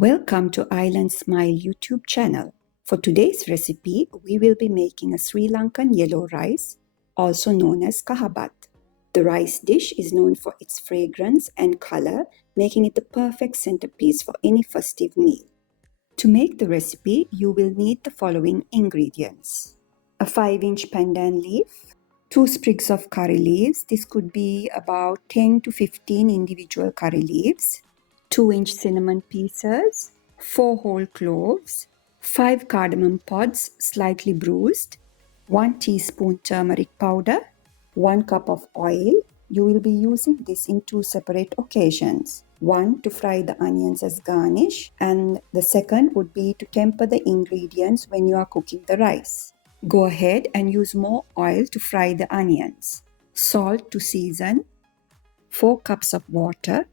Welcome to Island Smile YouTube channel. For today's recipe, we will be making a Sri Lankan yellow rice, also known as Kaha. The rice dish is known for its fragrance and color, making it the perfect centerpiece for any festive meal. To make the recipe, you will need the following ingredients. A 5-inch pandan leaf, 2 sprigs of curry leaves. This could be about 10 to 15 individual curry leaves. 2-inch cinnamon pieces, 4 whole cloves, 5 cardamom pods slightly bruised, 1 teaspoon turmeric powder, 1 cup of oil. You will be using this in 2 separate occasions. One to fry the onions as garnish, and the second would be to temper the ingredients when you are cooking the rice. Go ahead and use more oil to fry the onions. Salt to season, 4 cups of water,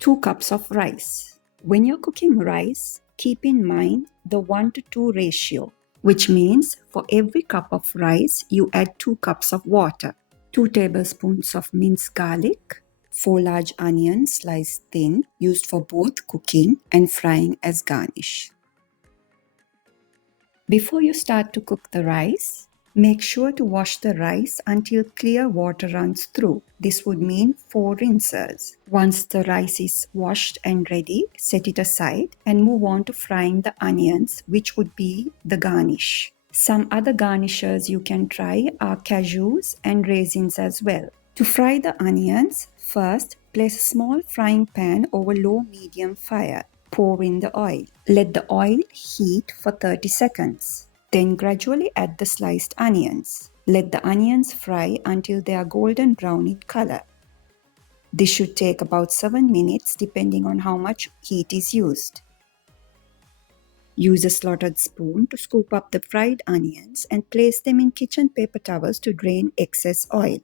2 cups of rice. When you're cooking rice, keep in mind the 1:2 ratio, which means for every cup of rice, you add 2 cups of water. 2 tablespoons of minced garlic, 4 large onions sliced thin, used for both cooking and frying as garnish. Before you start to cook the rice, make sure to wash the rice until clear water runs through. This would mean 4 rinses. Once the rice is washed and ready, set it aside and move on to frying the onions, which would be the garnish. Some other garnishes you can try are cashews and raisins as well. To fry the onions, first place a small frying pan over low-medium fire. Pour in the oil. Let the oil heat for 30 seconds. Then gradually add the sliced onions. Let the onions fry until they are golden brown in color. This should take about 7 minutes depending on how much heat is used. Use a slotted spoon to scoop up the fried onions and place them in kitchen paper towels to drain excess oil.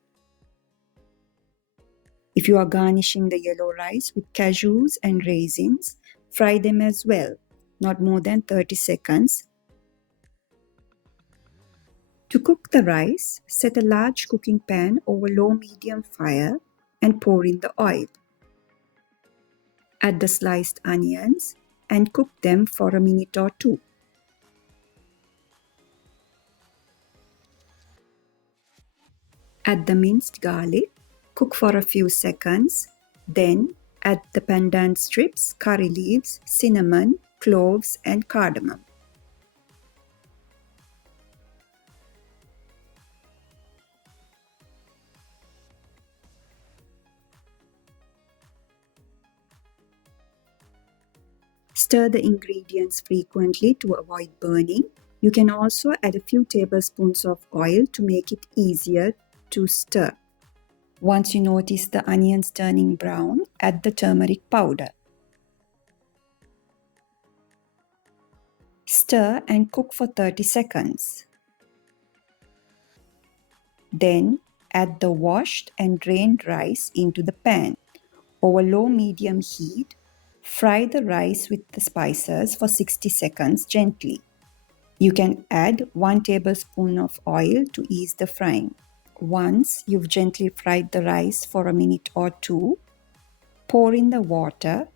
If you are garnishing the yellow rice with cashews and raisins, fry them as well, not more than 30 seconds. To cook the rice, set a large cooking pan over low-medium fire and pour in the oil. Add the sliced onions and cook them for a minute or 2. Add the minced garlic, cook for a few seconds, then add the pandan strips, curry leaves, cinnamon, cloves and cardamom. Stir the ingredients frequently to avoid burning. You can also add a few tablespoons of oil to make it easier to stir. Once you notice the onions turning brown, add the turmeric powder. Stir and cook for 30 seconds. Then add the washed and drained rice into the pan. Over low-medium heat, fry the rice with the spices for 60 seconds gently. You can add 1 tablespoon of oil to ease the frying. Once you've gently fried the rice for a minute or 2, pour in the water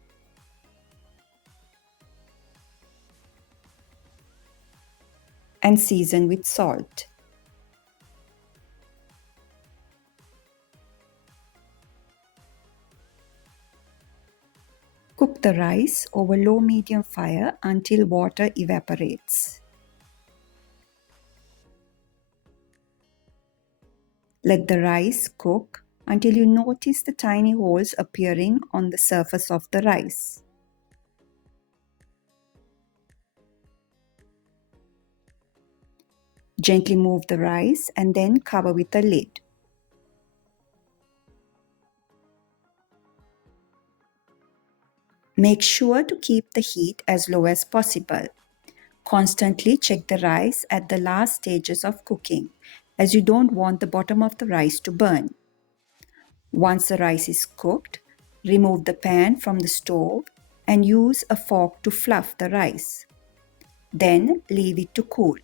and season with salt. Cook the rice over low-medium fire until water evaporates. Let the rice cook until you notice the tiny holes appearing on the surface of the rice. Gently move the rice and then cover with a lid. Make sure to keep the heat as low as possible. Constantly check the rice at the last stages of cooking, as you don't want the bottom of the rice to burn. Once the rice is cooked, remove the pan from the stove and use a fork to fluff the rice. Then leave it to cool.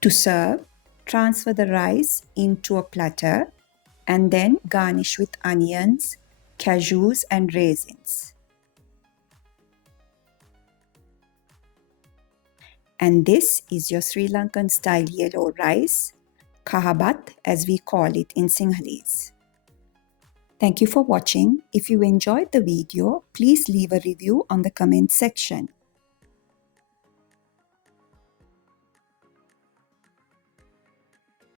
To serve, transfer the rice into a platter and then garnish with onions, cashews and raisins. And this is your Sri Lankan style yellow rice, Kaha as we call it in Sinhalese. Thank you for watching. If you enjoyed the video, please leave a review on the comment section.